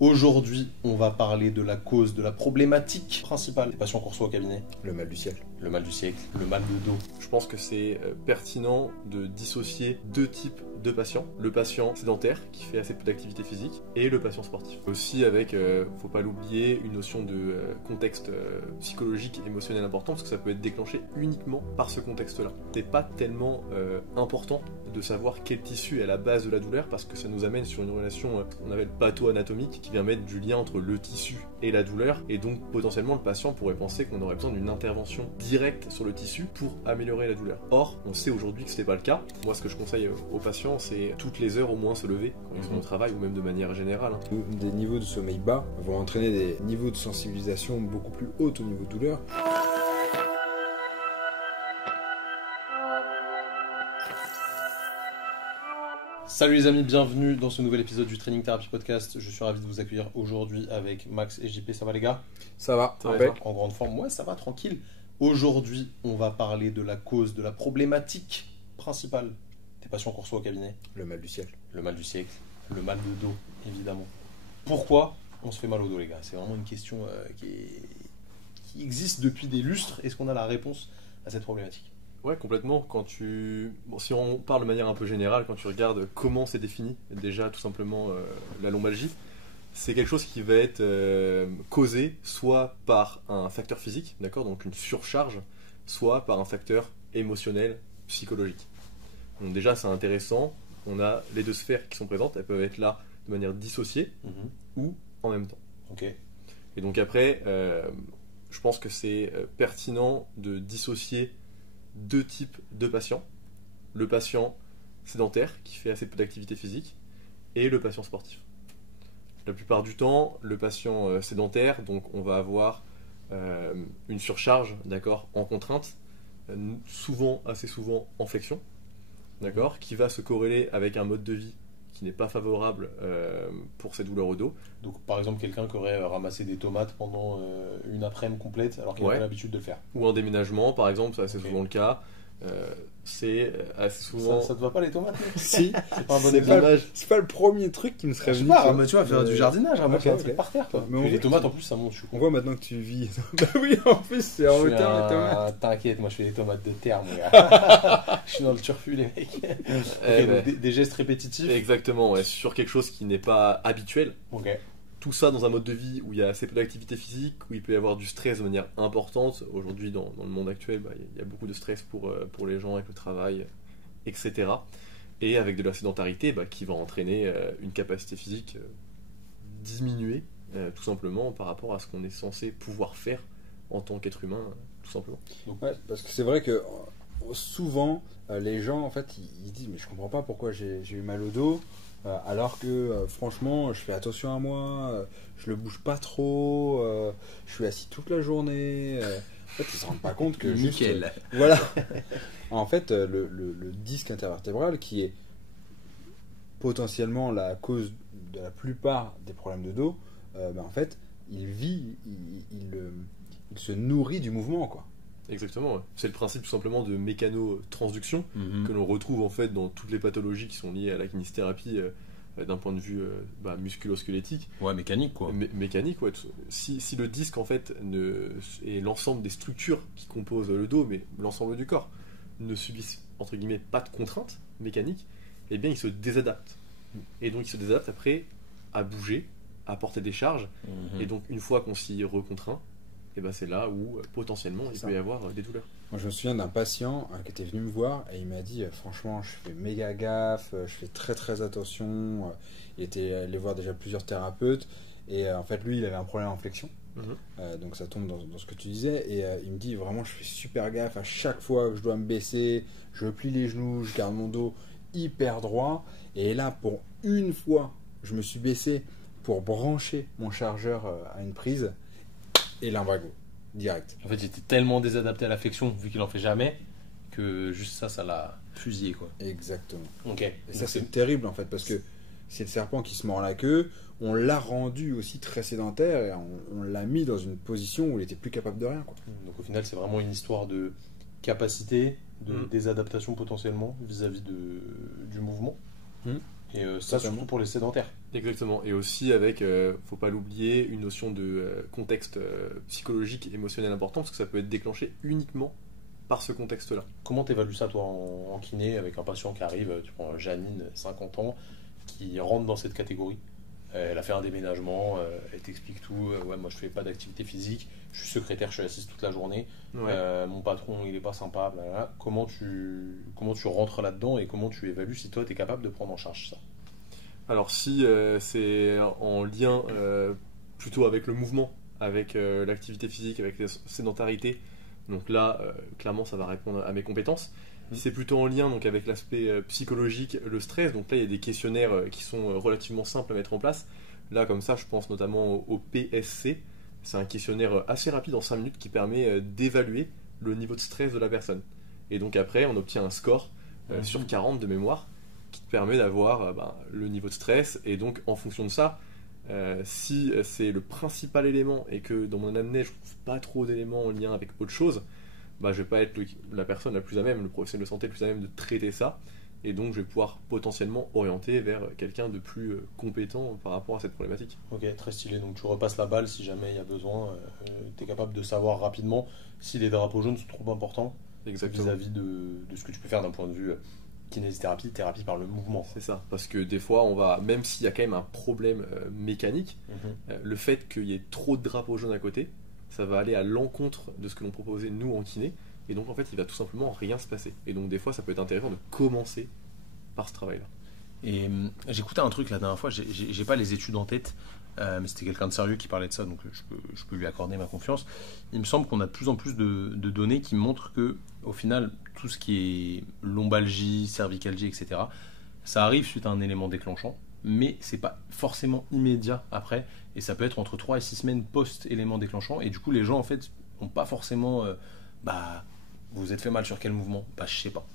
Aujourd'hui, on va parler de la cause, de la problématique principale des patients qu'on reçoit au cabinet. Le mal du siècle. Le mal du siècle, le mal de dos. Je pense que c'est pertinent de dissocier deux types de patients. Le patient sédentaire qui fait assez peu d'activité physique et le patient sportif. Aussi avec, faut pas l'oublier, une notion de contexte psychologique et émotionnel important parce que ça peut être déclenché uniquement par ce contexte-là. C'est pas tellement important de savoir quel tissu est à la base de la douleur parce que ça nous amène sur une relation qu'on appelle patho-anatomique qui vient mettre du lien entre le tissu et la douleur et donc potentiellement le patient pourrait penser qu'on aurait besoin d'une intervention directe sur le tissu pour améliorer la douleur. Or, on sait aujourd'hui que ce n'est pas le cas. Moi, ce que je conseille aux patients, c'est toutes les heures au moins se lever quand ils sont au travail ou même de manière générale. Des niveaux de sommeil bas vont entraîner des niveaux de sensibilisation beaucoup plus hauts au niveau de douleur. Salut les amis, bienvenue dans ce nouvel épisode du Training Therapy Podcast. Je suis ravi de vous accueillir aujourd'hui avec Max et JP. Ça va les gars? Ça va, En grande forme. Moi, ça va, tranquille. Aujourd'hui, on va parler de la cause, de la problématique principale des patients qu'on reçoit au cabinet. Le mal du siècle. Le mal du siècle, le mal de dos, évidemment. Pourquoi on se fait mal au dos, les gars? C'est vraiment une question qui existe depuis des lustres. Est-ce qu'on a la réponse à cette problématique? Ouais, complètement. Si on parle de manière un peu générale, quand tu regardes comment c'est défini, déjà tout simplement la lombalgie, c'est quelque chose qui va être causé soit par un facteur physique, d'accord, donc une surcharge, soit par un facteur émotionnel, psychologique. Donc déjà, c'est intéressant. On a les deux sphères qui sont présentes. Elles peuvent être là de manière dissociée ou en même temps. Ok. Et donc après, je pense que c'est pertinent de dissocier deux types de patients. Le patient sédentaire qui fait assez peu d'activité physique et le patient sportif. La plupart du temps, le patient sédentaire, donc on va avoir une surcharge, d'accord, en contrainte, assez souvent en flexion, d'accord, qui va se corréler avec un mode de vie qui n'est pas favorable pour ces douleurs au dos. Donc par exemple quelqu'un qui aurait ramassé des tomates pendant une après-midi complète alors qu'il n'a pas l'habitude de le faire. Ou un déménagement par exemple, c'est assez souvent le cas. C'est assez souvent... Ça te va pas les tomates? Si, c'est pas un bon exemple. c'est pas le premier truc qui me serait venu. Mais tu vas faire du jardinage, ramasser un truc par terre. Mais les tomates en plus ça monte, je suis con. On voit maintenant que tu vis. Bah oui, en plus c'est en hauteur les tomates. T'inquiète, moi je fais des tomates de terre, mon gars. Je suis dans le turfu, les mecs. Donc, des gestes répétitifs. Exactement, ouais, sur quelque chose qui n'est pas habituel. Ok. Tout ça dans un mode de vie où il y a assez peu d'activité physique, où il peut y avoir du stress de manière importante. Aujourd'hui, dans le monde actuel, il y a beaucoup de stress pour les gens avec le travail, etc. Et avec de la sédentarité qui va entraîner une capacité physique diminuée, tout simplement, par rapport à ce qu'on est censé pouvoir faire en tant qu'être humain, tout simplement. Donc, ouais, parce que c'est vrai que souvent, les gens, en fait, ils disent « mais je comprends pas pourquoi j'ai eu mal au dos ». Alors que franchement je fais attention à moi, je le bouge pas trop, je suis assis toute la journée, en fait ils se rendent pas compte que juste voilà. En fait le disque intervertébral qui est potentiellement la cause de la plupart des problèmes de dos, en fait il se nourrit du mouvement, quoi. Exactement, ouais. C'est le principe tout simplement de mécano-transduction que l'on retrouve en fait dans toutes les pathologies qui sont liées à la kinésithérapie d'un point de vue musculo-squelettique. Ouais, mécanique quoi. Mécanique, ouais. Si le disque en fait et l'ensemble des structures qui composent le dos, mais l'ensemble du corps, ne subissent entre guillemets pas de contraintes mécaniques, eh bien il se désadapte. Et donc il se désadapte après à bouger, à porter des charges, et donc une fois qu'on s'y recontraint, et c'est là où potentiellement il peut y avoir des douleurs. Moi je me souviens d'un patient qui était venu me voir et il m'a dit franchement je fais méga gaffe, je fais très très attention. Il était allé voir déjà plusieurs thérapeutes et en fait lui il avait un problème en flexion. Donc ça tombe dans ce que tu disais et il me dit vraiment je fais super gaffe à chaque fois que je dois me baisser, je plie les genoux, je garde mon dos hyper droit et là pour une fois je me suis baissé pour brancher mon chargeur à une prise. Et l'imbrago, direct. En fait, j'étais tellement désadapté à la flexion, vu qu'il en fait jamais, que juste ça l'a fusillé, quoi. Exactement. Ok. Et ça, c'est terrible, en fait, parce que c'est le serpent qui se mord la queue. On l'a rendu aussi très sédentaire et on l'a mis dans une position où il était plus capable de rien, quoi. Donc au final, c'est vraiment une histoire de capacité, de désadaptation potentiellement vis-à-vis du mouvement. Et ça, surtout pour les sédentaires. Exactement. Et aussi avec, faut pas l'oublier, une notion de contexte psychologique, émotionnel important, parce que ça peut être déclenché uniquement par ce contexte-là. Comment tu évalues ça, toi, en kiné, avec un patient qui arrive, tu prends Janine, 50 ans, qui rentre dans cette catégorie. Elle a fait un déménagement, elle t'explique tout. Ouais, moi je fais pas d'activité physique, je suis secrétaire, je suis assise toute la journée. Ouais. Mon patron il est pas sympa, blablabla. Comment tu rentres là-dedans et comment tu évalues si toi tu es capable de prendre en charge ça? Alors si c'est en lien plutôt avec le mouvement, avec l'activité physique, avec la sédentarité, donc là, clairement, ça va répondre à mes compétences. Si c'est plutôt en lien donc, avec l'aspect psychologique, le stress, donc là, il y a des questionnaires qui sont relativement simples à mettre en place. Là, comme ça, je pense notamment au PSC. C'est un questionnaire assez rapide en 5 minutes qui permet d'évaluer le niveau de stress de la personne. Et donc après, on obtient un score sur 40 de mémoire qui te permet d'avoir le niveau de stress. Et donc, en fonction de ça, si c'est le principal élément et que dans mon anamnèse je trouve pas trop d'éléments en lien avec autre chose, je vais pas être la personne la plus à même, le professionnel de santé le plus à même de traiter ça, et donc je vais pouvoir potentiellement orienter vers quelqu'un de plus compétent par rapport à cette problématique. Ok, très stylé. Donc tu repasses la balle si jamais il y a besoin. Tu es capable de savoir rapidement si les drapeaux jaunes sont trop importants vis-à-vis de ce que tu peux faire d'un point de vue kinésithérapie, thérapie par le mouvement. C'est ça, parce que des fois, même s'il y a quand même un problème mécanique, le fait qu'il y ait trop de drapeaux jaunes à côté, ça va aller à l'encontre de ce que l'on proposait nous en kiné, et donc en fait, il va tout simplement rien se passer. Et donc des fois, ça peut être intéressant de commencer par ce travail-là. Et j'écoutais un truc la dernière fois, j'ai pas les études en tête, mais c'était quelqu'un de sérieux qui parlait de ça, donc je peux lui accorder ma confiance. Il me semble qu'on a de plus en plus de données qui montrent que, au final, tout ce qui est lombalgie, cervicalgie, etc., ça arrive suite à un élément déclenchant, mais c'est pas forcément immédiat après, et ça peut être entre 3 et 6 semaines post-élément déclenchant, et du coup, les gens, en fait, n'ont pas forcément... vous vous êtes fait mal sur quel mouvement? Je sais pas.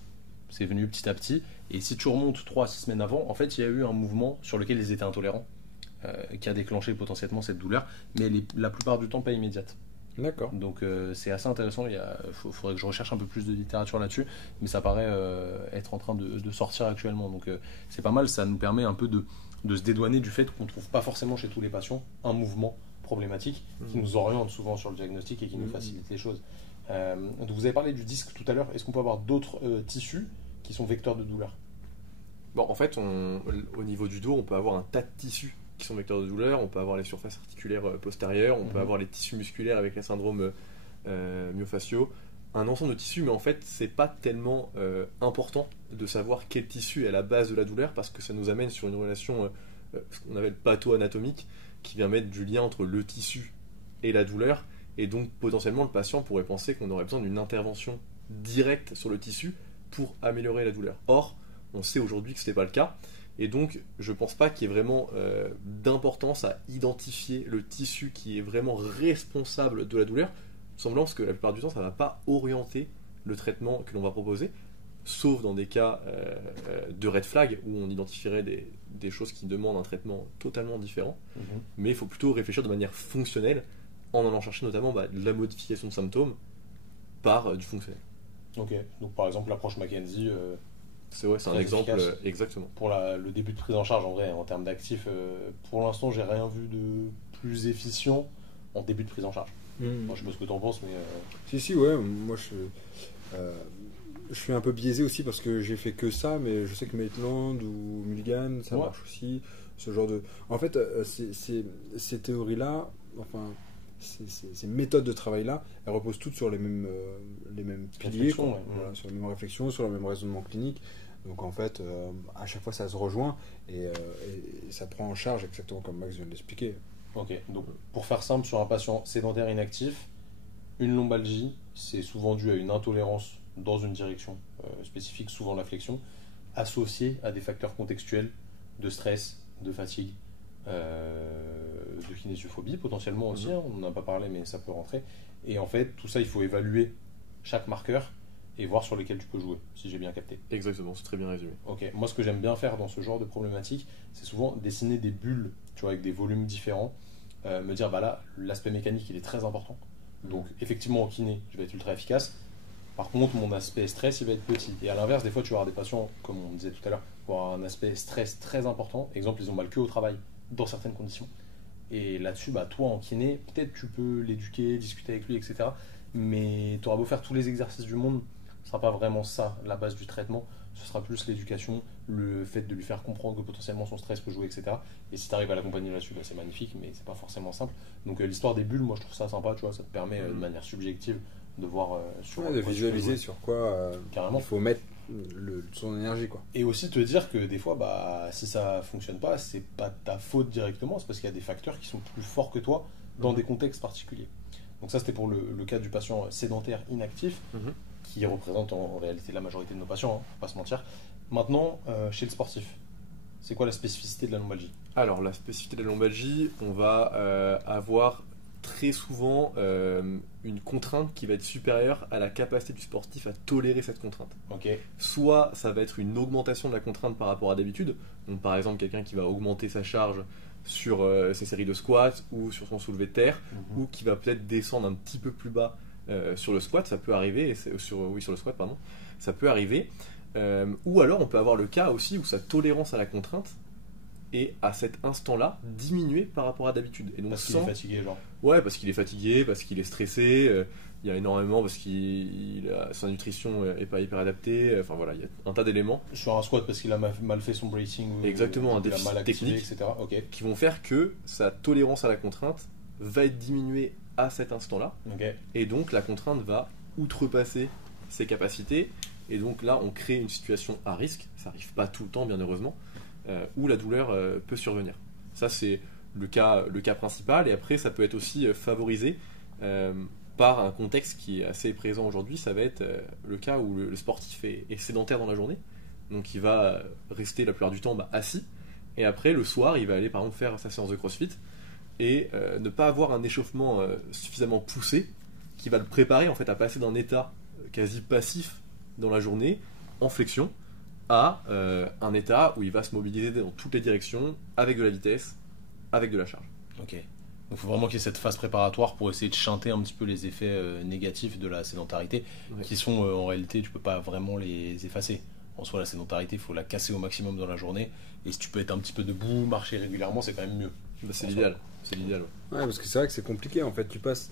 C'est venu petit à petit, et si tu remontes 3 à 6 semaines avant, en fait, il y a eu un mouvement sur lequel ils étaient intolérants, qui a déclenché potentiellement cette douleur, mais elle est la plupart du temps pas immédiate. D'accord. Donc c'est assez intéressant, faudrait que je recherche un peu plus de littérature là-dessus, mais ça paraît être en train de sortir actuellement, donc c'est pas mal, ça nous permet un peu de se dédouaner du fait qu'on ne trouve pas forcément chez tous les patients un mouvement problématique qui nous oriente souvent sur le diagnostic et qui nous facilite les choses. Donc vous avez parlé du disque tout à l'heure, est-ce qu'on peut avoir d'autres tissus qui sont vecteurs de douleur? Bon, en fait, au niveau du dos, on peut avoir un tas de tissus qui sont vecteurs de douleur, on peut avoir les surfaces articulaires postérieures, on peut avoir les tissus musculaires avec les syndromes myofasciaux, un ensemble de tissus, mais en fait c'est pas tellement important de savoir quel tissu est à la base de la douleur, parce que ça nous amène sur une relation ce qu'on appelle patho-anatomique, qui vient mettre du lien entre le tissu et la douleur, et donc potentiellement le patient pourrait penser qu'on aurait besoin d'une intervention directe sur le tissu pour améliorer la douleur. Or, on sait aujourd'hui que ce n'est pas le cas, et donc je ne pense pas qu'il y ait vraiment d'importance à identifier le tissu qui est vraiment responsable de la douleur, semblant parce que la plupart du temps ça ne va pas orienter le traitement que l'on va proposer, sauf dans des cas de red flag où on identifierait des choses qui demandent un traitement totalement différent, mais il faut plutôt réfléchir de manière fonctionnelle en allant chercher notamment de la modification de symptômes par du fonctionnel. Ok, donc par exemple l'approche Mackenzie... c'est un exemple, exactement. Pour le début de prise en charge, en vrai, en termes d'actifs, pour l'instant, j'ai rien vu de plus efficient en début de prise en charge. Moi, je sais pas ce que tu en penses, mais... Si, ouais, moi je suis un peu biaisé aussi parce que j'ai fait que ça, mais je sais que Maitland ou Mulligan, ça marche aussi. Ce genre de... En fait, ces théories-là, enfin... Ces méthodes de travail-là, elles reposent toutes sur les mêmes piliers, sur les mêmes réflexions, sur le même raisonnement clinique. Donc en fait, à chaque fois, ça se rejoint et ça prend en charge exactement comme Max vient de l'expliquer. Ok, donc pour faire simple, sur un patient sédentaire inactif, une lombalgie, c'est souvent dû à une intolérance dans une direction spécifique, souvent la flexion, associée à des facteurs contextuels de stress, de fatigue, de kinésiophobie potentiellement aussi, on n'en a pas parlé mais ça peut rentrer, et en fait tout ça il faut évaluer chaque marqueur et voir sur lesquels tu peux jouer, si j'ai bien capté. Exactement, c'est très bien résumé. Ok, moi ce que j'aime bien faire dans ce genre de problématique, c'est souvent dessiner des bulles, tu vois, avec des volumes différents, me dire là l'aspect mécanique il est très important, donc effectivement en kiné je vais être ultra efficace, Par contre, mon aspect stress, il va être petit. Et à l'inverse, des fois, tu vas avoir des patients, comme on disait tout à l'heure, qui vont avoir un aspect stress très important. Exemple, ils ont mal que au travail, dans certaines conditions. Et là-dessus, bah, toi, en kiné, peut-être tu peux l'éduquer, discuter avec lui, etc. Mais tu auras beau faire tous les exercices du monde, ce ne sera pas vraiment ça, la base du traitement. Ce sera plus l'éducation, le fait de lui faire comprendre que potentiellement son stress peut jouer, etc. Et si tu arrives à l'accompagner là-dessus, bah, c'est magnifique, mais c'est pas forcément simple. Donc l'histoire des bulles, moi je trouve ça sympa, tu vois, ça te permet de manière subjective de voir sur Ouais, quoi de tu peux visualiser jouer. sur quoi Carrément. il faut mettre son énergie, quoi. Et aussi te dire que des fois, bah, si ça fonctionne pas, c'est pas ta faute directement, c'est parce qu'il y a des facteurs qui sont plus forts que toi dans des contextes particuliers. Donc ça, c'était pour le cas du patient sédentaire inactif, qui représente en réalité la majorité de nos patients, hein, faut pas se mentir. Maintenant, chez le sportif, c'est quoi la spécificité de la lombalgie? Alors, la spécificité de la lombalgie, on va avoir très souvent une contrainte qui va être supérieure à la capacité du sportif à tolérer cette contrainte. Ok. Soit ça va être une augmentation de la contrainte par rapport à d'habitude, donc par exemple quelqu'un qui va augmenter sa charge sur ses séries de squats ou sur son soulevé de terre, ou qui va peut-être descendre un petit peu plus bas sur le squat, ça peut arriver, sur le squat, pardon, ça peut arriver. Ou alors on peut avoir le cas aussi où sa tolérance à la contrainte est à cet instant-là diminuée par rapport à d'habitude. Et donc Parce qu'il est fatigué, genre. Ouais, parce qu'il est fatigué, parce qu'il est stressé, il y a énormément, parce sa nutrition est pas hyper adaptée, enfin voilà, il y a un tas d'éléments Sur un squat parce qu'il a mal fait son bracing, ou Exactement, un il a déficit mal activé, technique. etc. Ok. qui vont faire que sa tolérance à la contrainte va être diminuée à cet instant-là, Ok. et donc la contrainte va outrepasser ses capacités, et donc là on crée une situation à risque, ça n'arrive pas tout le temps bien heureusement, où la douleur peut survenir. Ça c'est le cas principal, et après ça peut être aussi favorisé par un contexte qui est assez présent aujourd'hui. Ça va être le cas où le sportif est sédentaire dans la journée, donc il va rester la plupart du temps assis, et après le soir il va aller par exemple faire sa séance de crossfit, et ne pas avoir un échauffement suffisamment poussé qui va le préparer en fait à passer d'un état quasi passif dans la journée en flexion à un état où il va se mobiliser dans toutes les directions avec de la vitesse, avec de la charge. Ok. Donc il faut vraiment qu'il y ait cette phase préparatoire pour essayer de chanter un petit peu les effets négatifs de la sédentarité, Ouais. qui sont en réalité, tu peux pas vraiment les effacer. En soi, la sédentarité, il faut la casser au maximum dans la journée, et si tu peux être un petit peu debout, marcher régulièrement, c'est quand même mieux. C'est l'idéal. C'est l'idéal. Ouais. Ouais, parce que c'est vrai que c'est compliqué, en fait. Tu passes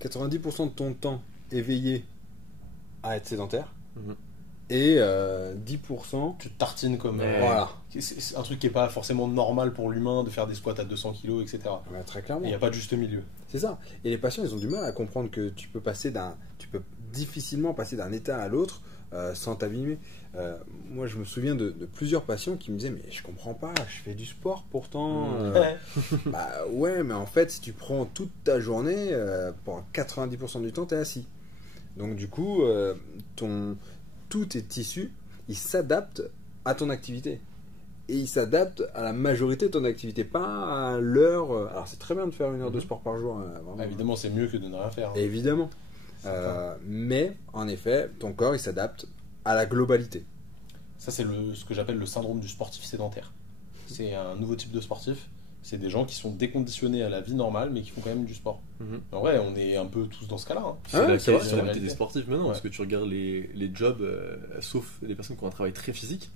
90% de ton temps éveillé à être sédentaire, Mhm. et 10%... Tu te tartines comme... Voilà. C'est un truc qui est pas forcément normal pour l'humain de faire des squats à 200 kg, etc. Ouais, très Il clairement. n'y a pas de juste milieu. C'est ça. Et les patients, ils ont du mal à comprendre que tu peux difficilement passer d'un état à l'autre sans t'abîmer. Moi, je me souviens de plusieurs patients qui me disaient, mais je comprends pas, je fais du sport pourtant. Bah ouais, mais en fait, si tu prends toute ta journée, pour 90% du temps, tu es assis. Donc du coup, tous tes tissus, ils s'adaptent à ton activité. Et ils s'adaptent à la majorité de ton activité, pas à l'heure. Alors c'est très bien de faire 1 heure de sport par jour, vraiment. Évidemment, c'est mieux que de ne rien faire. Hein. Évidemment. Mais en effet, ton corps, il s'adapte à la globalité. Ça, c'est ce que j'appelle le syndrome du sportif sédentaire. C'est un nouveau type de sportif. C'est des gens qui sont déconditionnés à la vie normale, mais qui font quand même du sport. Mhm. En vrai, on est un peu tous dans ce cas-là. Hein. C'est Ouais, la c'est vrai, quasi c'est la majorité réalité. des sportifs maintenant, Ouais. parce que tu regardes les jobs, sauf les personnes qui ont un travail très physique,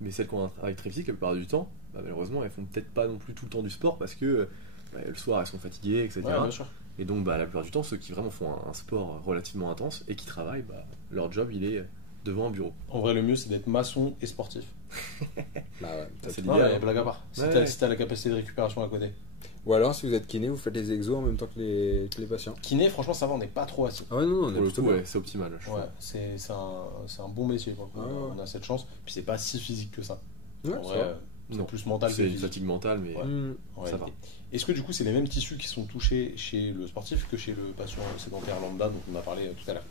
mais celles qui ont un travail très physique, la plupart du temps, malheureusement, elles font peut-être pas non plus tout le temps du sport parce que le soir elles sont fatiguées, etc. Ouais, bien sûr. Et donc la plupart du temps, ceux qui vraiment font un sport relativement intense et qui travaillent, leur job il est devant un bureau. En vrai, le mieux, c'est d'être maçon et sportif. Bah ouais, C'est Non, l'idéal. mais blague à part. Si Ouais, t'as ouais. si t'as la capacité de récupération à côté. Ou alors, si vous êtes kiné, vous faites les exos en même temps que les patients. Kiné, franchement, ça va, on n'est pas trop assis. Ah ouais, non, on Pour est le plutôt coup, bien. ouais, c'est optimal. Je trouve. Ouais, c'est un bon métier. Quoi. Ah ouais. On a cette chance. Puis c'est pas si physique que ça. Ouais, En ça vrai, va. c'est Non. plus mental que C'est une physique. fatigue mentale, mais Ouais. En ça réalité. Est-ce que du coup, c'est les mêmes tissus qui sont touchés chez le sportif que chez le patient sédentaire lambda dont on a parlé tout à l'heure?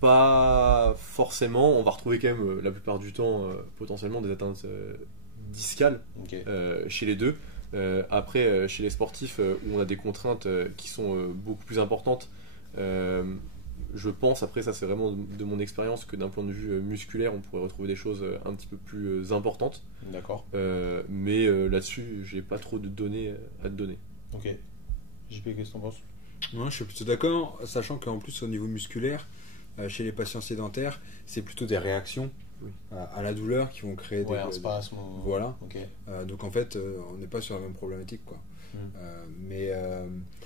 pas forcément. On va retrouver quand même la plupart du temps potentiellement des atteintes discales Ok. chez les deux. Après, chez les sportifs où on a des contraintes qui sont beaucoup plus importantes, je pense, après ça c'est vraiment de mon expérience, que d'un point de vue musculaire on pourrait retrouver des choses un petit peu plus importantes. D'accord. Mais là-dessus, j'ai pas trop de données à te donner. Ok. JP, qu'est-ce que t'en penses? Ouais, je suis plutôt d'accord, sachant qu'en plus, au niveau musculaire, Chez les patients sédentaires, c'est plutôt des réactions Oui. à la douleur qui vont créer Ouais, un spasme. Voilà. Ok. Donc en fait, on n'est pas sur la même problématique, quoi. Mm. Mais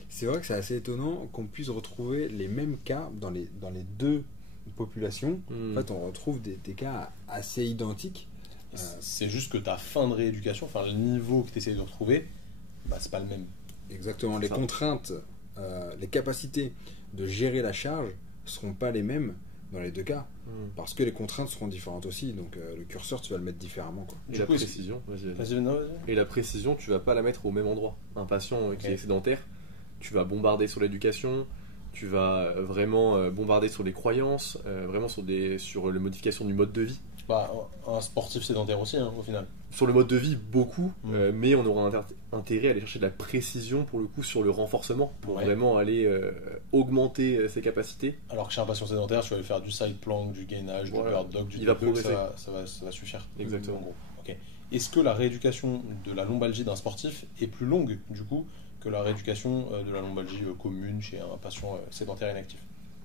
c'est vrai que c'est assez étonnant qu'on puisse retrouver les mêmes cas dans les deux populations. En fait, on retrouve des cas assez identiques. C'est juste que ta fin de rééducation, enfin le niveau que tu essayes de retrouver, bah, c'est pas le même. Exactement. Les Ça. contraintes, les capacités de gérer la charge seront pas les mêmes dans les deux cas. Parce que les contraintes seront différentes aussi. Donc le curseur, tu vas le mettre différemment, quoi. Et Du la coup, précision, vas-y. Vas-y, non, vas-y. Et la précision, tu vas pas la mettre au même endroit. Un patient qui Ok. est sédentaire, tu vas bombarder sur l'éducation, tu vas vraiment bombarder sur les croyances, vraiment sur les modifications du mode de vie. Bah, un sportif sédentaire aussi, hein, au final. Sur le mode de vie, beaucoup, Mm. mais on aura intérêt à aller chercher de la précision pour le coup sur le renforcement, pour Ouais. vraiment aller augmenter ses capacités. Alors que chez un patient sédentaire, tu vas lui faire du side plank, du gainage, du Voilà. bird dog, du Il va double, progresser. ça va suffire. Exactement. En gros. Ok. Est-ce que la rééducation de la lombalgie d'un sportif est plus longue, du coup, que la rééducation de la lombalgie commune chez un patient sédentaire inactif?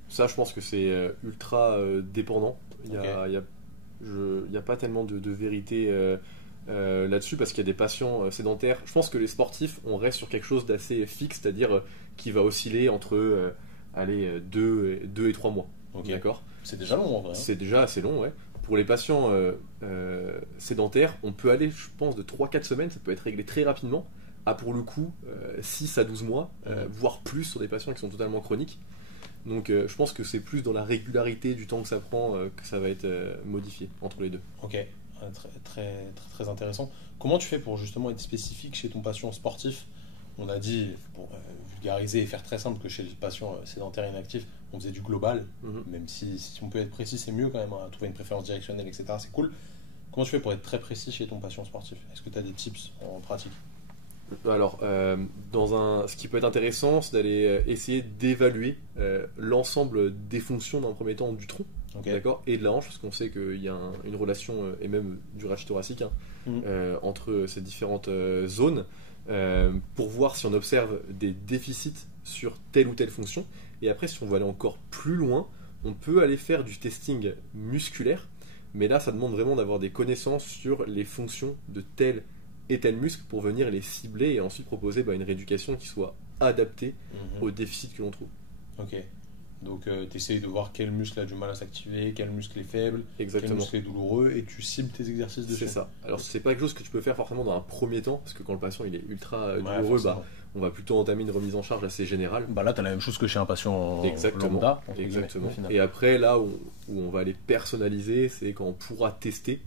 Ça, je pense que c'est ultra dépendant. Il n'y Ok. a pas tellement de vérité là-dessus parce qu'il y a des patients sédentaires. Je pense que les sportifs, on reste sur quelque chose d'assez fixe, c'est-à-dire qui va osciller entre 2 et 3 mois. Ok. D'accord. C'est déjà long en vrai. Hein. C'est déjà assez long, ouais. Pour les patients sédentaires, on peut aller, je pense, de 3-4 semaines, ça peut être réglé très rapidement, à pour le coup 6 à 12 mois, voire plus sur des patients qui sont totalement chroniques. Donc je pense que c'est plus dans la régularité du temps que ça prend que ça va être modifié entre les deux. Ok. Très, très, très, très intéressant. Comment tu fais pour justement être spécifique chez ton patient sportif? On a dit, pour vulgariser et faire très simple, que chez les patients sédentaires inactifs, on faisait du global, même si on peut être précis, c'est mieux quand même, hein, trouver une préférence directionnelle, etc. C'est cool. Comment tu fais pour être très précis chez ton patient sportif? Est-ce que tu as des tips en pratique? Alors, ce qui peut être intéressant, c'est d'aller essayer d'évaluer l'ensemble des fonctions d'un premier temps du tronc, Ok. d'accord, et de la hanche, parce qu'on sait qu'il y a une relation, et même du rachis thoracique, hein, Mhm. entre ces différentes zones, pour voir si on observe des déficits sur telle ou telle fonction. Et après, si on veut aller encore plus loin, on peut aller faire du testing musculaire, mais là, ça demande vraiment d'avoir des connaissances sur les fonctions de tel et tel muscle pour venir les cibler et ensuite proposer une rééducation qui soit adaptée Mhm. aux déficits que l'on trouve. Ok. Donc tu essayes de voir quel muscle a du mal à s'activer, quel muscle est faible, quel Exactement. muscle est douloureux, et tu cibles tes exercices dessus. C'est ça. Alors, c'est pas quelque chose que tu peux faire forcément dans un premier temps, parce que quand le patient il est ultra Ouais, douloureux, forcément. on va plutôt entamer une remise en charge assez générale. Bah là, tu as la même chose que chez un patient Exactement. lambda. entre guillemets, Exactement. au final. Et après, là où on va aller personnaliser, c'est quand on pourra tester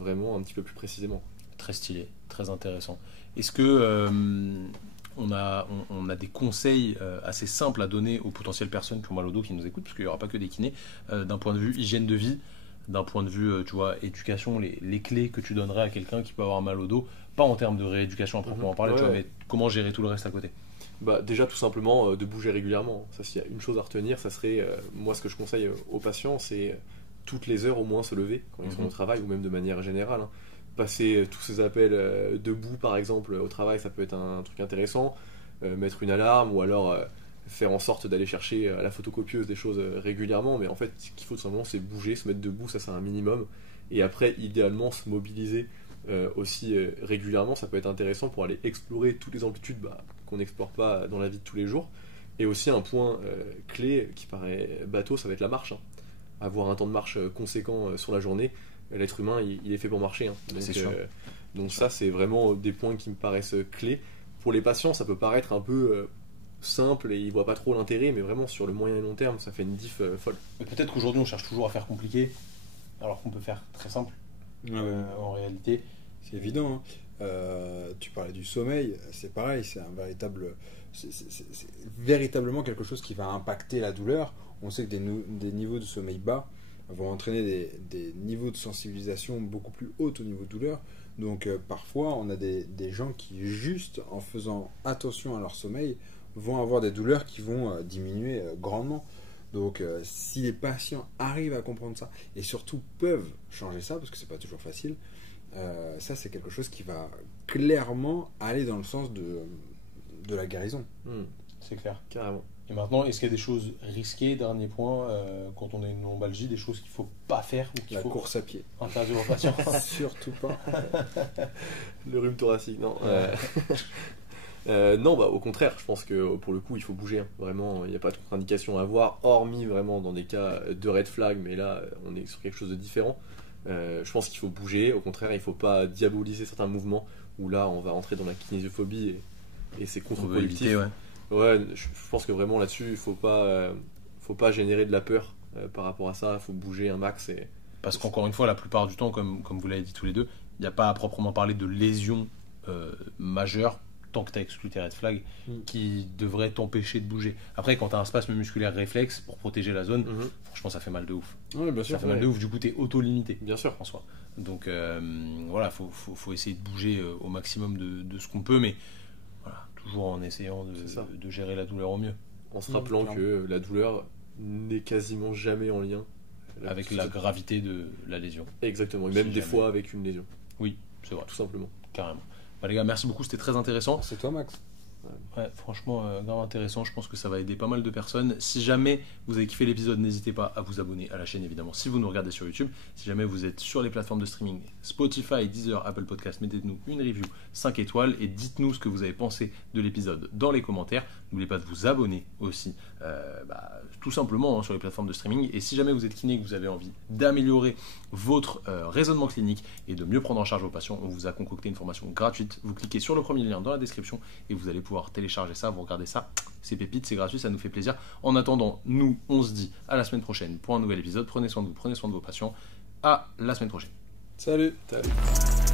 vraiment un petit peu plus précisément. Très stylé, très intéressant. Est-ce que on a des conseils assez simples à donner aux potentielles personnes qui ont mal au dos, qui nous écoutent, parce qu'il n'y aura pas que des kinés, d'un point de vue hygiène de vie, d'un point de vue, tu vois, éducation, les clés que tu donnerais à quelqu'un qui peut avoir mal au dos, pas en termes de rééducation à proprement parler, tu Ouais. vois, mais comment gérer tout le reste à côté. Déjà, tout simplement, de bouger régulièrement. Ça, s'il y a une chose à retenir, ça serait, moi, ce que je conseille aux patients, c'est toutes les heures au moins se lever quand ils sont au travail, ou même de manière générale, hein. Passer tous ces appels debout, par exemple, au travail, ça peut être un truc intéressant. Mettre une alarme, ou alors faire en sorte d'aller chercher à la photocopieuse des choses régulièrement. Mais en fait, ce qu'il faut tout simplement, c'est bouger, se mettre debout, ça c'est un minimum. Et après, idéalement, se mobiliser aussi régulièrement. Ça peut être intéressant pour aller explorer toutes les amplitudes qu'on n'explore pas dans la vie de tous les jours. Et aussi un point clé qui paraît bateau, ça va être la marche, hein. Avoir un temps de marche conséquent sur la journée. L'être humain, il est fait pour marcher, hein. Donc, C'est sûr. donc ça, c'est vraiment des points qui me paraissent clés. Pour les patients, ça peut paraître un peu simple et ils voient pas trop l'intérêt, mais vraiment sur le moyen et long terme, ça fait une diff folle. Mais peut-être qu'aujourd'hui, on cherche toujours à faire compliqué, alors qu'on peut faire très simple, en réalité. C'est évident, hein. Tu parlais du sommeil, c'est pareil, c'est véritablement quelque chose qui va impacter la douleur. On sait que des niveaux de sommeil bas vont entraîner des niveaux de sensibilisation beaucoup plus hauts au niveau de douleur. Donc parfois, on a des gens qui, juste en faisant attention à leur sommeil, vont avoir des douleurs qui vont diminuer grandement. Donc si les patients arrivent à comprendre ça, et surtout peuvent changer ça, parce que c'est pas toujours facile, ça c'est quelque chose qui va clairement aller dans le sens de la guérison. C'est clair. carrément. Et maintenant, est-ce qu'il y a des choses risquées, dernier point, quand on a une lombalgie, des choses qu'il ne faut pas faire ou qu'il La faut course à pied. interdire aux patients? Surtout pas. Le rhume thoracique, non. Non, bah, au contraire, je pense que pour le coup, il faut bouger. Hein. Vraiment, il n'y a pas de contre-indication à avoir, hormis vraiment dans des cas de red flag, mais là, on est sur quelque chose de différent. Je pense qu'il faut bouger. Au contraire, il ne faut pas diaboliser certains mouvements où là, on va entrer dans la kinésiophobie et c'est On veut contre-productif. éviter, ouais. Ouais, je pense que vraiment là-dessus, il faut pas générer de la peur par rapport à ça. Il faut bouger un max. Et... Parce qu'encore une fois, la plupart du temps, comme vous l'avez dit tous les deux, il n'y a pas à proprement parler de lésions majeures, tant que tu as exclu tes red flags, qui devraient t'empêcher de bouger. Après, quand tu as un spasme musculaire réflexe pour protéger la zone, franchement, ça fait mal de ouf. Ouais, bien Ça sûr. fait mal de ouf, du coup, tu es auto-limité Bien sûr. en soi. Donc voilà, faut essayer de bouger au maximum de ce qu'on peut, mais voilà, toujours en essayant C'est ça. de gérer la douleur au mieux. En se rappelant clairement. que la douleur n'est quasiment jamais en lien Avec la gravité de la lésion. Exactement, et même Si des jamais. fois avec une lésion, Oui, c'est vrai, tout simplement. carrément. Bah, les gars, merci beaucoup, c'était très intéressant. C'est toi, Max. Ouais, franchement, grave intéressant. Je pense que ça va aider pas mal de personnes. Si jamais vous avez kiffé l'épisode, n'hésitez pas à vous abonner à la chaîne, évidemment, si vous nous regardez sur YouTube. Si jamais vous êtes sur les plateformes de streaming, Spotify, Deezer, Apple Podcast, mettez-nous une review 5 étoiles et dites-nous ce que vous avez pensé de l'épisode dans les commentaires. N'oubliez pas de vous abonner aussi, tout simplement, hein, sur les plateformes de streaming. Et si jamais vous êtes kiné et que vous avez envie d'améliorer votre raisonnement clinique et de mieux prendre en charge vos patients, on vous a concocté une formation gratuite. Vous cliquez sur le premier lien dans la description et vous allez pouvoir télécharger ça, vous regardez ça, c'est pépite, c'est gratuit, ça nous fait plaisir. En attendant, nous, on se dit à la semaine prochaine pour un nouvel épisode. Prenez soin de vous, prenez soin de vos patients. À la semaine prochaine. Salut. Salut.